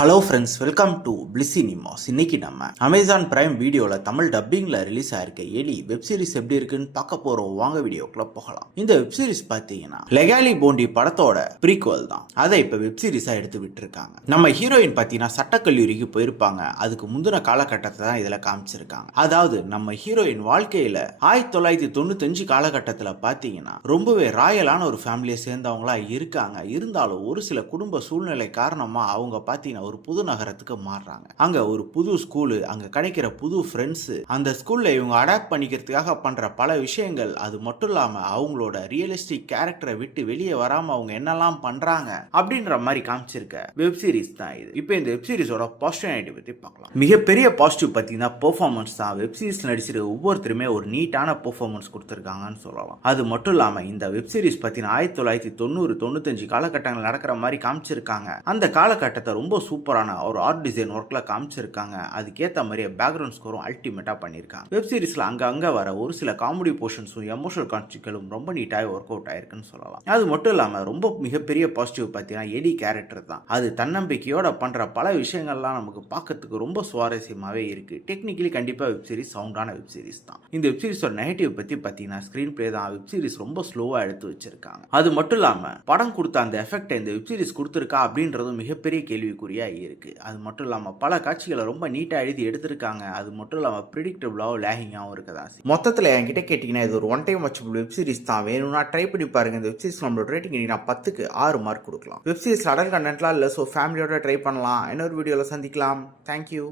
Hello friends, welcome to பிளிசினிமாஸ். இன்னைக்கு நம்ம அமேசான் பிரைம் வீடியோவில் தமிழ் டப்பிங்கில் ரிலீஸ் ஆயிருக்க எலி வெப் சீரிஸ் எப்படி இருக்குன்னு பார்க்க போகிறோம். வாங்க வீடியோக்குள்ள போகலாம். இந்த வெப் சீரிஸ் பார்த்தீங்கன்னா லெகாலி போண்டி படத்தோட ப்ரீக்வல் தான். அதை இப்போ வெப் சீரிஸாக எடுத்து விட்டுருக்காங்க. நம்ம ஹீரோயின் பார்த்தீங்கன்னா சட்டக்கல்லூரிக்கு போயிருப்பாங்க. அதுக்கு முந்தின காலகட்டத்தை தான் இதில் காமிச்சிருக்காங்க. அதாவது நம்ம ஹீரோயின் வாழ்க்கையில் 1995 காலகட்டத்தில் பார்த்தீங்கன்னா ரொம்பவே ராயலான ஒரு ஃபேமிலியை சேர்ந்தவங்களா இருக்காங்க. இருந்தாலும் ஒரு சில குடும்ப சூழ்நிலை காரணமாக அவங்க பார்த்தீங்கன்னா ஒரு புது நகரத்துக்கு மாறுறாங்க. அங்க ஒரு புது ஸ்கூலு, அங்க கிடைக்கிற புது ஃப்ரெண்ட்ஸ், அந்த ஸ்கூல்ல இவங்க அடாப்ட் பண்ணிக்கிறதுக்காக பண்ற பல விஷயங்கள், அது மட்டும் இல்லாம அவங்களோட ரியலிஸ்டிக் கேரக்டரை விட்டு வெளியே வராம அவங்க என்னெல்லாம் பண்றாங்க அப்படின்ற மாதிரி காமிச்சிருக்க வெப் சீரிஸ் தான் இது. இப்போ இந்த வெப் சீரிஸோட பாசிட்டிவிட்டி பத்தி பார்க்கலாம். மிகப்பெரிய பாசிட்டிவ் பார்த்தீங்கன்னா பெர்ஃபார்மன்ஸ் தான். வெப் சீரிஸ் நடிச்சிருக்க ஒவ்வொருத்தருமே ஒரு நீட்டான பெர்ஃபார்மன்ஸ் கொடுத்துருக்காங்கன்னு சொல்லலாம். அது மட்டும் இல்லாம இந்த வெப் சீரிஸ் பார்த்தீங்கன்னா 1990 95 காலகட்டங்கள் நடக்கிற மாதிரி காமிச்சிருக்காங்க. அந்த காலகட்டத்தை ரொம்ப சூப்பரான ஒரு ஆர்ட் டிசைன் ஒர்க்ல காமிச்சிருக்காங்க. அதுக்கேற்ற மாதிரியே பேக்ரவுண்ட் ஸ்கோரும் அல்டிமேட்டா பண்ணியிருக்காங்க. வெப் சீரிஸ்ல அங்க வர ஒரு சில காமெடி போர்ஷன்ஸும் எமோஷனல் கான்சிக்வலும் ரொம்ப நீட்டாக ஒர்க் அவுட் ஆயிருக்குன்னு சொல்லலாம். அது மட்டும் இல்லாம ரொம்ப மிகப்பெரிய பாசிட்டிவ் பார்த்தீங்கன்னா எடி கேரக்டர் தான். அது தன்னம்பிக்கையோட பண்ற பல விஷயங்கள்லாம் நமக்கு பார்க்கறதுக்கு ரொம்ப சுவாரஸ்யமாவே இருக்கு. டெக்னிக்கலி கண்டிப்பா வெப் சீரிஸ் சவுண்டான வெப் சீரிஸ் தான். இந்த வெப் சீரிஸோட நெகட்டிவ் பத்தி பார்த்தீங்கன்னா ஸ்கிரீன் பிளே தான். வெப் சீரிஸ் ரொம்ப ஸ்லோவா எடுத்து வச்சிருக்காங்க. அது மட்டும் இல்லாம படம் கொடுத்த அந்த எஃபெக்ட் இந்த வெப் சீரிஸ் கொடுத்துருக்கா அப்படின்றதும் மிகப்பெரிய கேள்விக்குறியா இருக்கு. அது மட்டும் இல்லாம பல காட்சிகளை ரொம்ப நீட்டா எழுதி எடுத்திருக்காங்க. அது மட்டும் இல்லாம பிரெடிக்டபிளாவும் லேகிங்காவும் இருக்குதான். மொத்தத்தில் என்கிட்ட கேட்டீங்கன்னா இது ஒரு one time watchable web series தான். வேணும்னா ட்ரை பண்ணி பாருங்க. இந்த வெப் சீரிஸ் நம்மளோட ரேட்டிங் 10க்கு 6 மார்க் கொடுக்கலாம். வெப் சீரிஸ் அடல் கண்டென்ட்லாம் இல்லை, ஸோ ஃபேமிலியோட ட்ரை பண்ணலாம். இன்னொரு வீடியோவில் சந்திக்கலாம். தேங்க்யூ.